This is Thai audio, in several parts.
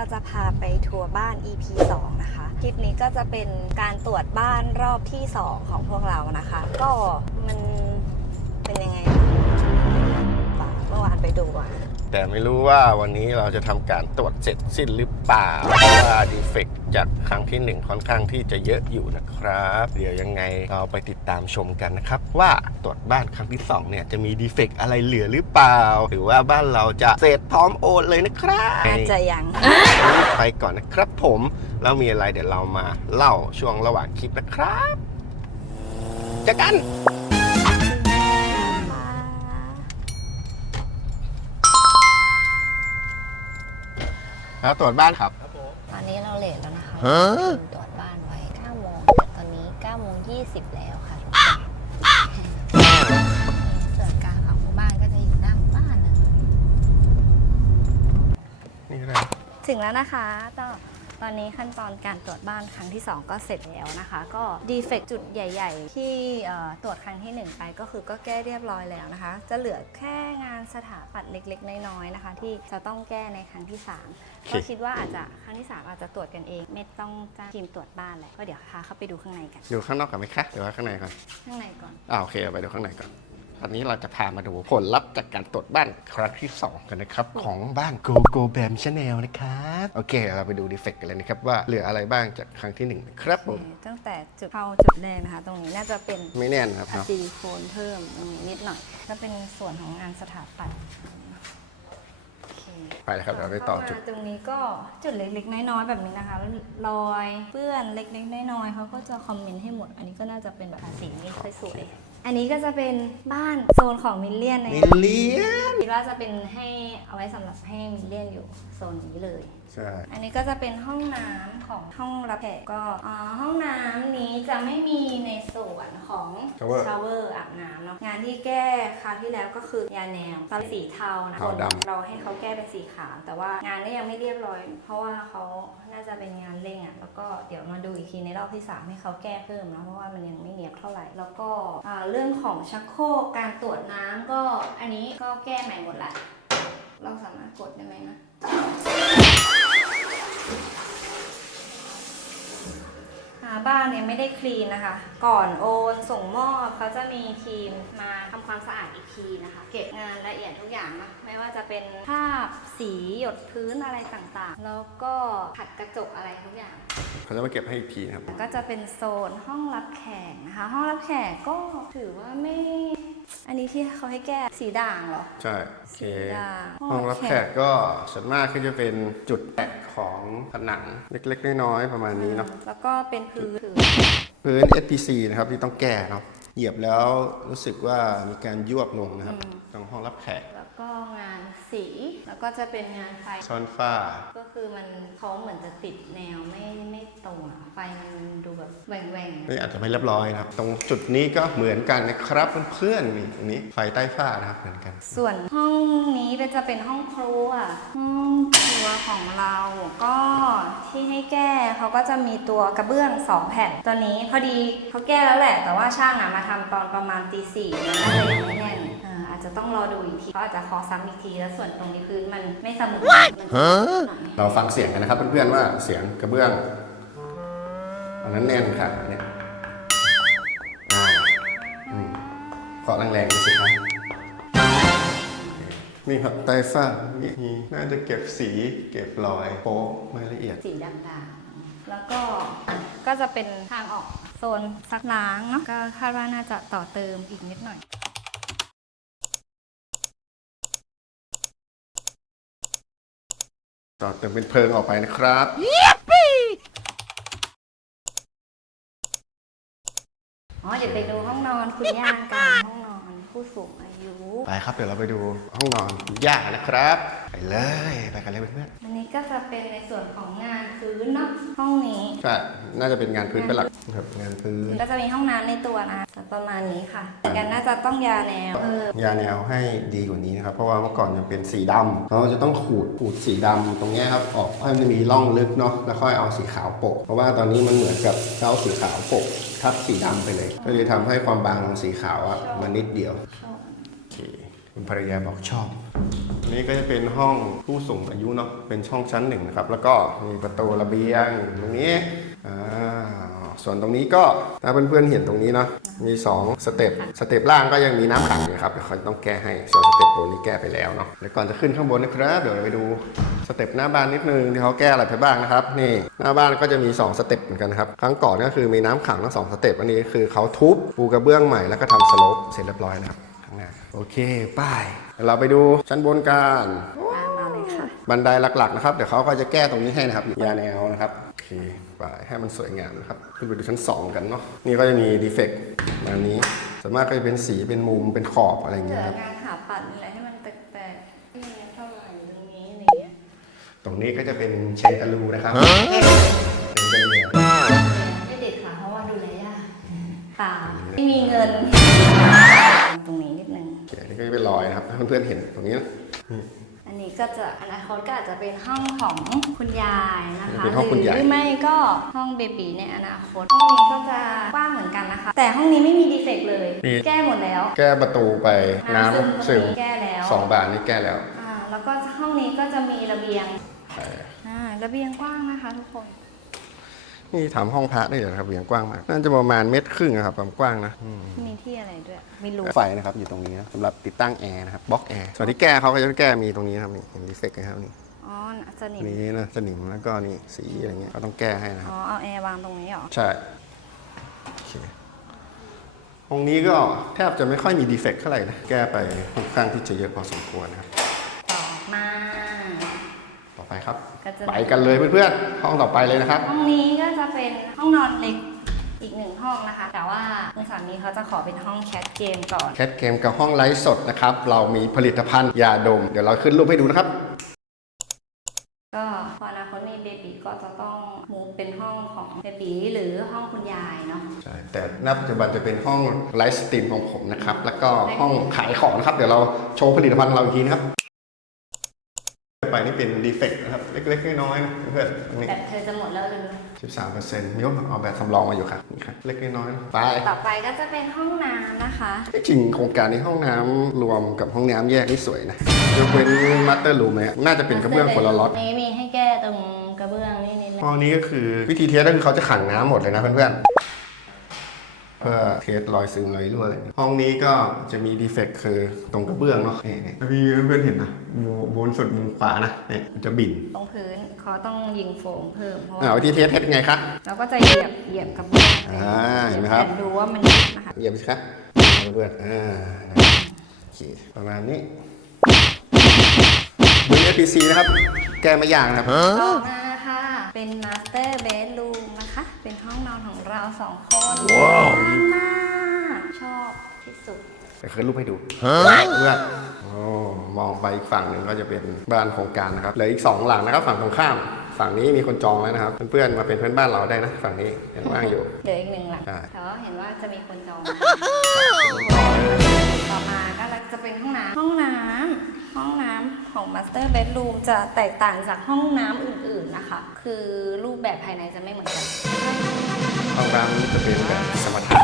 เราจะพาไปทัวร์บ้าน EP 2 นะคะ คลิปนี้ก็จะเป็นการตรวจบ้านรอบที่ 2 ของพวกเรานะคะ ก็มันเป็นยังไงบ้างเมื่อวานไปดูอะ แต่ไม่รู้ว่าวันนี้เราจะทำการตรวจเสร็จสิ้นหรือเปล่าเพราะว่าดีเฟกจากครั้งที่หนึ่งค่อนข้างที่จะเยอะอยู่นะครับ เดี๋ยวยังไงเราไปติดตามชมกันนะครับ ว่าตรวจบ้านครั้งที่สองเนี่ยจะมีดีเฟกอะไรเหลือหรือเปล่า หรือว่าบ้านเราจะเสร็จพร้อมโอนเลยนะครับอาจจะยังไปก่อนนะครับผมแล้วมีอะไรเดี๋ยวเรามาเล่าช่วงระหว่างคลิปนะครับเจอกัน แล้วตรวจบ้านครับ ตอนนี้เราเลทแล้วนะคะฮะตรวจบ้านไว้9โมงแต่ตอนนี้9โมง20 แล้วค่ะทุกคนส่วนกลางของหมู่บ้านก็จะอยู่หน้าหมู่บ้านนะนี่อะไรถึงแล้วนะคะก็ ตอนนี้ขั้นตอนการตรวจบ้านครั้งที่ 2 ก็เสร็จแล้วนะคะ ก็ดีเฟกจุดใหญ่ ๆ ที่เอ่อตรวจครั้งที่ 1 ไปก็คือก็แก้เรียบร้อยแล้วนะคะ จะเหลือแค่งานสถาปัตย์เล็กๆ น้อยๆนะคะ ที่จะต้องแก้ในครั้งที่ 3 ก็คิดว่าอาจจะครั้งที่ 3 อาจจะตรวจกันเอง ไม่ต้องจ้างทีมตรวจบ้านแหละก็เดี๋ยวพาเข้าไปดูข้างในกัน อยู่ข้างนอกก่อนไหมคะหรือว่าข้างในก่อนข้างในก่อนอ่าโอเคเอาไปดูข้างในก่อน ตอนนี้เราจะพามาดูผลลัพธ์จากการตรวจบ้านครั้งที่ 2 กันนะครับ ของบ้าน Go Go Bam Channel นะครับ โอเค เราไปดูดีเฟกต์กันเลยนะครับ ว่าเหลืออะไรบ้างจากครั้งที่ 1 นะครับผม ตั้งแต่จุดเข้าจุดแรกนะคะ ตรงนี้น่าจะเป็นไม่แน่นนะครับอะเนาะซิลิโคนเพิ่มตรงนี้นิดหน่อย ก็เป็นส่วนของงานสถาปัตย์โอเคไปเลยครับเดี๋ยวเราไปต่อจุด เข้ามาตรงนี้ก็จุดเล็กๆ น้อยๆ แบบนี้นะคะแล้วรอยเปื้อนเล็กๆ น้อยๆเขาก็จะคอมเมนต์ให้หมด อันนี้ก็น่าจะเป็นแบบสีไม่ค่อยสวย อันนี้ก็จะเป็นบ้านโซนของมิลเลียนในมิลเลียนคิดว่าจะเป็นให้เอาไว้สำหรับให้มิลเลียนอยู่โซนนี้เลย ใช่ อันนี้ก็จะเป็นห้องน้ำของห้องรับแขกก็อ่าห้องน้ำนี้จะไม่มีในส่วนของ Shower ชาวเวอร์อาบน้ำเนาะงานที่แก้คราวที่แล้วก็คือยาแนวตอนสีเทานะเทาดำ เราให้เขาแก้เป็นสีขาว แต่ว่างานก็ยังไม่เรียบร้อย เพราะว่าเขาน่าจะเป็นงานเร่งอะ่ะแล้วก็เดี๋ยวมาดูอีกทีในรอบที่สามให้เขาแก้เพิ่มเนาะเพราะว่ามันยังไม่เนียบเท่าไหร่แล้วก็อ่าเรื่องของชักโครกการตรวจน้ำก็อันนี้ก็แก้ใหม่หมดละเราสามารถกดได้ไหมนะบ้านเนี่ยไม่ได้คลีนนะคะ ก่อนโอนส่งมอบเขาจะมีทีมมาทำความสะอาดอีกทีนะคะ เก็บงานละเอียดทุกอย่างนะไม่ว่าจะเป็นภาพสีหยดพื้นอะไรต่างๆ แล้วก็ขัดกระจกอะไรทุกอย่าง เขาจะมาเก็บให้อีกทีนะครับ ก็จะเป็นโซนห้องรับแขกนะคะ ห้องรับแขกก็ถือว่าไม่ อันนี้ที่เขาให้แก้สีด่างเหรอ ใช่โอเค สีด่างห้องรับแขกก็ส่วนมากก็จะเป็นจุดแตกของผนังเล็กๆ น้อยๆประมาณนี้เนาะ แล้วก็เป็นพื้นพื้น SPC นะครับที่ต้องแก้เนาะ เหยียบแล้วรู้สึกว่ามีการยวบลงนะครับตรงห้องรับแขกแล้ว ก็งานสี แล้วก็จะเป็นงานไฟซ่อนฝ้า ก็คือมันเขาเหมือนจะติดแนวไม่ไม่ตรงอะไฟมันดูแบบแหว่งแหว่งๆนี่อาจจะไม่เรียบร้อยนะครับ ตรงจุดนี้ก็เหมือนกันนะครับเพื่อนๆนี่ตรงนี้ไฟใต้ฝ้านะครับเหมือนกันส่วนห้องนี้เป็นจะเป็นห้องครัว ห้องครัวของเราก็ที่ให้แก้เขาก็จะมีตัวกระเบื้องสองแผ่นตัวนี้พอดีเขาแก้แล้วแหละ แต่ว่าช่างอะมาทำตอนประมาณตีสี่มันน่าจะยังไม่แน่นอ่าอาจจะต้องรอดูอีกทีเขาอาจจะขอซ้ำอีกที แล้วส่วนตรงนี้พื้นมันไม่เสมอมันจะหน่อยเราฟังเสียงกันนะครับเพื่อนๆว่าเสียงกระเบื้องอันนั้นแน่นค่ะเนี่ยอ่าอืมเคาะแรงๆดูสิครับนี่ครับใต้ฝ้านี่น่าจะเก็บสีเก็บรอยโป๊ะไม่ละเอียด สีด่างๆแล้วก็ก็จะเป็นทางออกโซนซักล้างเนาะก็คาดว่าน่าจะต่อเติมอีกนิดหน่อย ต่อเติมเป็นเพลิงออกไปนะครับอ๋อเดี๋ยวไปดูห้องนอนคุณย่ากันห้องนอนผู้สูงอายุ ไปครับเดี๋ยวเราไปดูห้องนอนคุณย่านะครับไป เลยไปกันเลยเพื่อนอันนี้ก็จะเป็นในส่วนของงานพื้นเนาะห้องนี้ๆใช่น่าจะเป็นงานพื้นเป็นหลักครับงานพื้น ก็จะมีห้องน้ำในตัวนะประมาณนี้ค่ะแต่กันน่าจะต้องยาแนวเออยาแนวให้ดีกว่านี้นะครับ เพราะว่าเมื่อก่อนยังเป็นสีดำเราจะต้องขูดขูดสีดำตรงเนี้ยครับออกให้มันมีร่องลึกเนาะแล้วค่อยเอาสีขาวโปะเพราะว่าตอนนี้มันเหมือนกับเอาสีขาวโปะทับสีดำไปเลย ก็เลยทำให้ความบางของสีขาวอะมันนิดเดียว ชอบโอเคคุณภรรยาบอกชอบชอั นนี้ก็จะเป็นห้องผู้สูงอายุเนาะเป็นช่องชั้นหนึ่งนะครับ แล้วก็มีประตูระเบียงตรงนี้อ่าส่วนตรงนี้ก็ถ้าเพื่อนๆเห็นตรงนี้เนาะมี 2 สเต็ปสเต็ปล่างก็ยังมีน้ำขังอยู่ครับเดี๋ยวเขาต้องแก้ให้ส่วนสเต็ปบนนี้แก้ไปแล้วเนาะเดี๋ยวก่อนจะขึ้นข้างบนนะครับเดี๋ยวเราไปดูสเต็ปหน้าบ้านนิดนึงที่เขาแก้อะไรไปบ้างนะครับนี่หน้าบ้านก็จะมี 2 สเต็ปเหมือนกันครับครั้งก่อนก็คือมีน้ำขังทั้งสองสเต็ปอันนี้คือเขาทุบปูกระเบื้องใหม่แล้วก็ทำสโลปเสร็จเรียบร้อยนะครับข้างหน้าโอเคป้าย ดี๋ยวเราไปดูชั้นบนกันมามาเลยค่ะ บันไดหลักๆนะครับ เดี๋ยวเขาก็จะแก้ตรงนี้ให้นะครับยาแนวนะครับโอเคไปให้มันสวยงามนะครับขึ้นไปดูชั้น 2 กันเนาะนี่ก็จะมีดีเฟกต์มานี้ส่วนมากก็จะเป็นสีเป็นมุมเป็นขอบอะไรอย่างเหลืเงี้ยอครับการหาปัดอะไรให้มันแปลกๆไม่เท่าไหร่ตรงนี้อะไรเงี้ยตรงนี้ก็จะเป็นเชนกาลูนะครับเป็นกระเลียไม่เด็ดค่ะเพราะว่าดูแลยากเปล่าไม่มีเงินตรงนี้ ก็จะเป็นรอยนะครับถ้าเพื่อนๆเห็นตรงนี้นะอันนี้ก็จะอนาคตก็อาจจะเป็นห้องของคุณยายนะคะเป็นห้องคุณยาย หรือไม่ก็ห้องเบบีในอนาคต ห้องนี้ก็จะกว้างเหมือนกันนะคะ แต่ห้องนี้ไม่มีดีเฟกต์เลยแก้หมดแล้วแก้ประตูไปน้ซึมำซึมตรงนี้แก้แล้วสองบานนี่แก้แล้วอ่าแล้วก็ห้องนี้ก็จะมีระเบียงเอออ่าระเบียงกว้างนะคะทุกคน นี่ทำห้องพระได้เหรอครับเบียงกว้างมากน่าจะประมาณเมตรครึ่งอะครับความกว้างนะอืมมีที่อะไรด้วยมีรูไฟนะครับอยู่ตรงนี้นะสำหรับติดตั้งแอร์นะครับบล็อกแอร์ส่วนที่แก้เขาก็จะแก้มีตรงนี้นะครับนี่เห็นดีเฟกต์นะครับนี่อ๋อสนิมนี้นะสนิมแล้วก็นี่สีอะไรเงี้ยก็ต้องแก้ให้นะครับ อ๋อเอาแอร์วางตรงนี้เหรอ ใช่โอเคห้องนี้ก็แทบจะไม่ค่อยมีดีเฟกต์เท่าไหร่นะแก้ไปค่อนข้างที่จะเยอะพอสมควรนะครับ ต่อมา ต่อไปครับ ก็จะ ไปกันเลยเพื่อนๆห้องต่อไปเลยนะครับ ห้องนี้ก็ จะเป็นห้องนอนเล็กอีกหนึ่งห้องนะคะ แต่ว่าคุณสามีเขาจะขอเป็นห้องแคทเกมก่อน แคทเกมกับห้องไลฟ์สดนะครับ เรามีผลิตภัณฑ์ยาดม เดี๋ยวเราขึ้นรูปให้ดูนะครับ ก็พออนาคตมีเบบีก็จะต้องมูฟเป็นห้องของเบบีหรือห้องคุณยายเนาะ ใช่ แต่ณปัจจุบันจะเป็นห้องไลฟ์สตรีมของผมนะครับ แล้วก็ห้องขายของนะครับ เดี๋ยวเราโชว์ผลิตภัณฑ์เราอีกทีนะครับ ไปนี่เป็นดีเฟกต์นะครับ เล็กๆ น้อยๆนะเพื่อนๆตรงนี้แต่เธอจะหมดแล้วหรือ13เปอร์เซ็นต์มีเอาแบบสำรองมาอยู่ครับนี่ครับเล็กน้อยๆนะไปต่อไปก็จะเป็นห้องน้ำนะคะจริงโครงการนี้ห้องน้ำรวมกับห้องน้ำแยกนี่สวยนะยกเว้นมัตเตอร์รูมไหมน่าจะเป็นกระเบื้องคนละล็อตนี้มีให้แก้ตรงกระเบื้องนี่นิดนึงห้องนี้ก็คือวิธีเทสก็คือเขาจะขังน้ำหมดเลยนะเพื่อนๆ เพื่อเทสรอยซึมรอยรั่วอะไรห้องนี้ก็จะมีดีเฟกต์คือตรงกระเบื้องเนาะนี่ๆพี่เพื่อนๆเห็นนะมุมบนสุดมุมขวานะเนี่ยมันจะบิ่น ตรงพื้นเขาต้องยิงโฟมเพิ่มเพราะอ่าว่าวิธีเทสเทสไงคะ เราก็จะเหยียบเหยียบกระเบื้องอ่าเห็นไหมครับ แต่ดูว่ามันยึดนะคะเหยียบสิคะเพื่อนๆอ่าโอเคประมาณนี้ดูเอพีซีนะครับ แกมาอย่างนะครับ ต่อมาค่ะ เป็น master bedroom นะคะ เป็นห้องนอนของเราสองคนว้าวมากชอบที่สุดเดี๋ยวขึ้นรูปให้ดูเพื่อนโอ้มองไปอีกฝั่งหนึ่งก็จะเป็นบ้านโครงการนะครับเหลืออีกสองหลังนะครับฝั่งตรงข้าม ฝั่งนี้มีคนจองแล้วนะครับ เพื่อนๆมาเป็นเพื่อนบ้านเราได้นะฝั่งนี้ยังว่างอยู่เหลืออีกหนึ่งหลังใช่แต่ว่าเห็นว่าจะมีคนจอง ต่อมาก็จะเป็นห้องน้ำห้องน้ำ ห้องน้ำของ master bedroom จะแตกต่างจากห้องน้ำอื่นๆนะคะ คือรูปแบบภายในจะไม่เหมือนกัน ห้องน้ำจะเป็นแบบสมถะ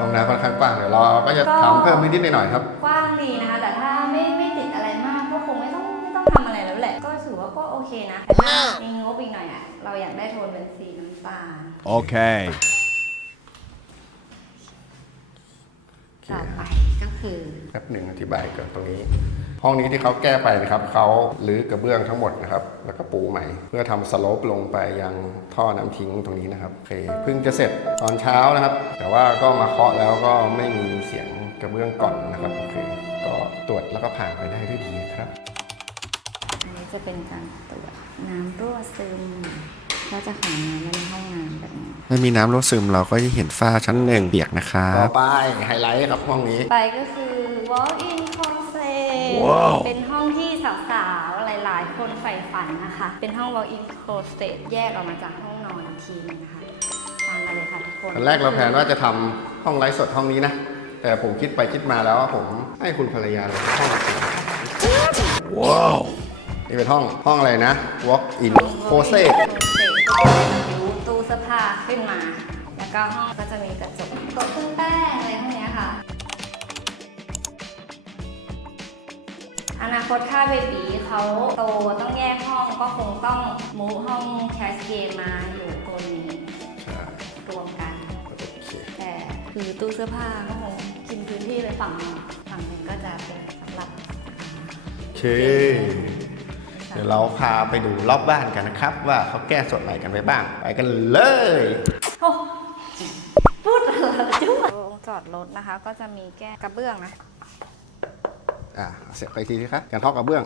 ห้องน้ำค่อนข้างกว้างเดี๋ยวเราก็จะทำเพิ่มนิดๆหน่อยๆครับ กว้างดีนะคะ แต่ถ้าไม่ไม่ติดอะไรมากก็คงไม่ต้องไม่ต้องทำอะไรแล้วแหละ ก็ถือว่าก็โอเคนะแต่ถ้ามีงบอีกหน่อยอะ เราอยากได้โทนเป็นสีน้ำตาล Okay. ต่อไปก็ คือแป๊บหนึ่งอธิบายเกิดตรงนี้ ห้องนี้ที่เขาแก้ไปนะครับเขารื้อกระเบื้องทั้งหมดนะครับ แล้วก็ปูใหม่ เพื่อทำสโลปลงไปยังท่อน้ำทิ้งตรงนี้นะครับโอเคเพิ่งจะเสร็จตอนเช้านะครับ แต่ว่าก็มาเคาะแล้วก็ไม่มีเสียงกระเบื้องก่อนนะครับโอเคก็ตรวจแล้วก็ผ่านไปได้ด้วยดีครับ อันนี้จะเป็นการตรวจน้ำรั่วซึม ก็จะขังน้ำไว้ในห้องน้ำแบบนี้ ไม่มีน้ำรั่วซึมเราก็จะเห็นฝ้าชั้นหนึ่งเปียกนะครับต่อไปไฮไลท์ครับห้องนี้ ไปก็คือ walk-in closet เป็นห้องที่สาวๆ หลายๆ คนใฝ่ฝันนะคะ เป็นห้อง walk-in closet แยกออกมาจากห้องนอนอีกทีนึงนะคะ ตามมาเลยค่ะทุกคนตอนแรกเราแผนว่าจะทำห้องไลฟ์สดห้องนี้นะ แต่ผมคิดไปคิดมาแล้วว่าผมให้คุณภรรยาเลยห้องว้าว นี่เป็นห้องห้องอะไรนะ walk in closet ตู้เสื้อผ้าขึ้นมา แล้วก็ห้องก็จะมีกระจกโต๊ะเครื่องแป้งอะไรพวกนี้ค่ะ อนาคตถ้าเบบีเขาโตต้องแยกห้องก็คงต้องมูฟห้องแคสเกมมาอยู่โซนนี้รวมกัน แต่คือตู้เสื้อผ้าก็คงกินพื้นที่ไปฝั่งฝั่งหนึ่งก็จะเป็นสำหรับ โอเค เดี๋ยวเราพาไปดูรอบบ้านกันนะครับ ว่าเขาแก้ส่วนไหนกันไปบ้าง ไปกันเลยโอ้พูดอะไรจุ๊บโรงจอดรถนะคะ ก็จะมีแก้กระเบื้องนะ อะเสร็จไปทีสิครับการทอกกระเบื้อง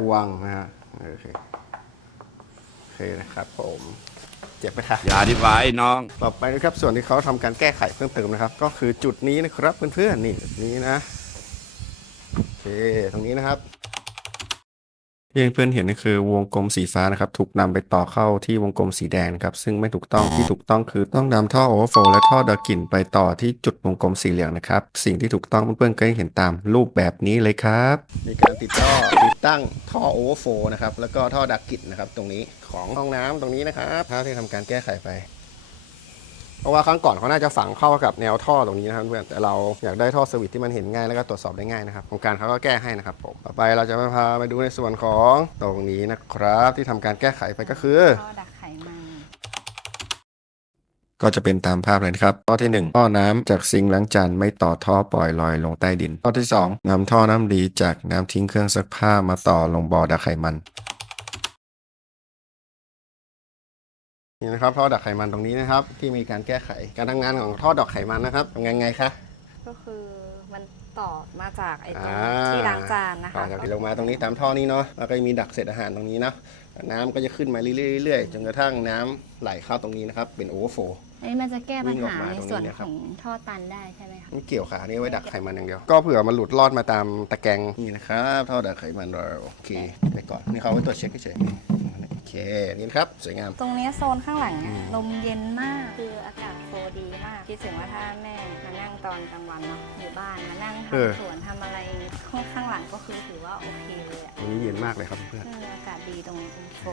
กวางนะฮะโอเคโอเคนะครับผมเจ็บไหมคะอย่าดีกว่าไอ้น้อง ต่อไปนะครับส่วนที่เขาทำการแก้ไขเพิ่มเติมนะครับ ก็คือจุดนี้นะครับเพื่อนๆนี่จุดนี้นะโอเคตรงนี้นะครับ ที่เพื่อนเห็นนี่คือวงกลมสีฟ้านะครับถูกนำไปต่อเข้าที่วงกลมสีแดงนะครับซึ่งไม่ถูกต้องที่ถูกต้องคือต้องนำท่อโอเวอร์โฟลและท่อดักกลิ่นไปต่อที่จุดวงกลมสีเหลืองนะครับสิ่งที่ถูกต้องเพื่อนๆก็เห็นตามรูปแบบนี้เลยครับมีการติดท่อติดตั้งท่อโอเวอร์โฟลนะครับแล้วก็ท่อดักกลิ่นนะครับตรงนี้ของห้องน้ำตรงนี้นะครับท่าที่ทำการแก้ไขไป เพราะว่าครั้งก่อนเขาน่าจะฝังเข้ากับแนวท่อตรงนี้นะครับเพื่อนแต่เราอยากได้ท่อสวิตช์ที่มันเห็นง่ายแล้วก็ตรวจสอบได้ง่ายนะครับโครงการเขาก็แก้ให้นะครับผมต่อไปเราจะมาพาไปดูในส่วนของตรงนี้นะครับ ที่ทำการแก้ไขไปก็คือ ท่อดักไขมันก็จะเป็นตามภาพเลยนะครับข้อที่ 1 ท่อน้ำจากซิงค์ล้างจานไม่ต่อท่อปล่อยลอยลงใต้ดินข้อที่ 2 นำท่อน้ำดีจากน้ำทิ้งเครื่องซักผ้ามาต่อลงบ่อดักไขมัน นี่นะครับท่อดักไขมันตรงนี้นะครับ ที่มีการแก้ไขการทำงานของท่อดักไขมันนะครับทำงานไงคะก็คือมันต่อมาจากไอ้ตรงอ่าที่ล้างจานนะต่อคะจากที่ลงมาตรงนี้ตามท่อนี้เนาะแล้วก็มีดักเศษอาหารตรงนี้เนาะน้ำก็จะขึ้นมาเรื่อยๆจนกระทั่งน้ำไหลเข้าตรงนี้นะครับเป็นโอเวอร์โฟลอันนี้มันจะแก้ปัญวิ่งออกหามาในตรงนี้ส่วนนะครับของท่อตันได้ใช่ไหมคะไม่เกี่ยวค่ะอันนี่ไว้ดักไขมันอย่างเดียว ก็เผื่อมันหลุดรอดมาตามตะแกรงนี่นะครับท่อดักไขมันเราโอเคไปก่อนนี่เขาไว้ตรวจเช็คเฉยๆโอ เคนี่นะครับ สวยงาม ตรงเนี้ยโซนข้างหลังเนี่ยอืมลมเย็นมากคืออากาศโฟดีมากคิดถึงว่าถ้าแม่มานั่งตอนกลางวันเนาะอยู่บ้านมานั่งทำสวนทำอะไรข้างหลังก็คือถือว่าโอเคเลยอะตรงนี้เย็นมากเลยครับเพื่อน เอออากาศดีตรงนี้เป็นโฟ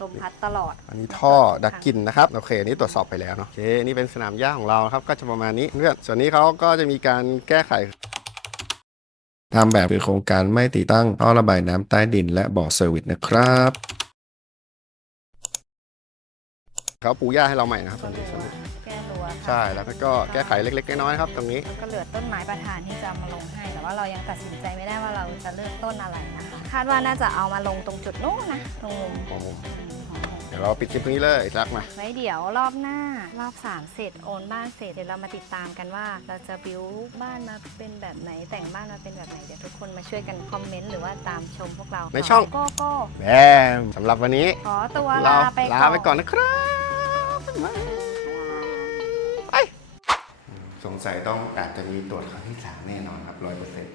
ลมพัดตลอด อันนี้ท่อดักกลิ่นนะครับโอเคอันนี่ตรวจสอบไปแล้วเนาะโอเคนี่เป็นสนามหญ้าของเราครับ ก็จะประมาณนี้เพื่อนส่วนนี้เขาก็จะมีการแก้ไขทำแบบคือโครงการไม่ติดตั้งท่อระบายน้ำใต้ดินและบ่อเซอร์วิสนะครับ เขาปูหญ้าให้เราใหม่นะครับตก็รงรันี้วแก้รัวใช่แล้วก็แก้ไขเล็กๆน้อยๆนะครับ ตรงนี้แล้วก็เหลือต้นไม้ประธานที่จะเอามาลงให้ แต่ว่าเรายังตัดสินใจไม่ได้ว่าเราจะเลือกต้นอะไรนะคะ คาดว่าน่าจะเอามาลงตรงจุดนู้นนะตรงมุมของผมอืมของผมเดี๋ยวเราปิดคลิปนี้เลยรักมา ไว้เดี๋ยวรอบหน้ารอบสามเสร็จโอนบ้านเสร็จเดี๋ยวเรามาติดตามกันว่า เราจะบิวบ้านมาเป็นแบบไหนแต่งบ้านมาเป็นแบบไหนเดี๋ยวทุกคนมาช่วยกันคอมเมนต์หรือว่าตามชมพวกเราในช่อง โก้โก้แบมสำหรับวันนี้ขอตัวเราลาไปลาไปก่อนนะครับไป สงสัยต้องอาจจะมีตรวจครั้งที่สามแน่นอนครับร้อยเปอร์เซ็นต์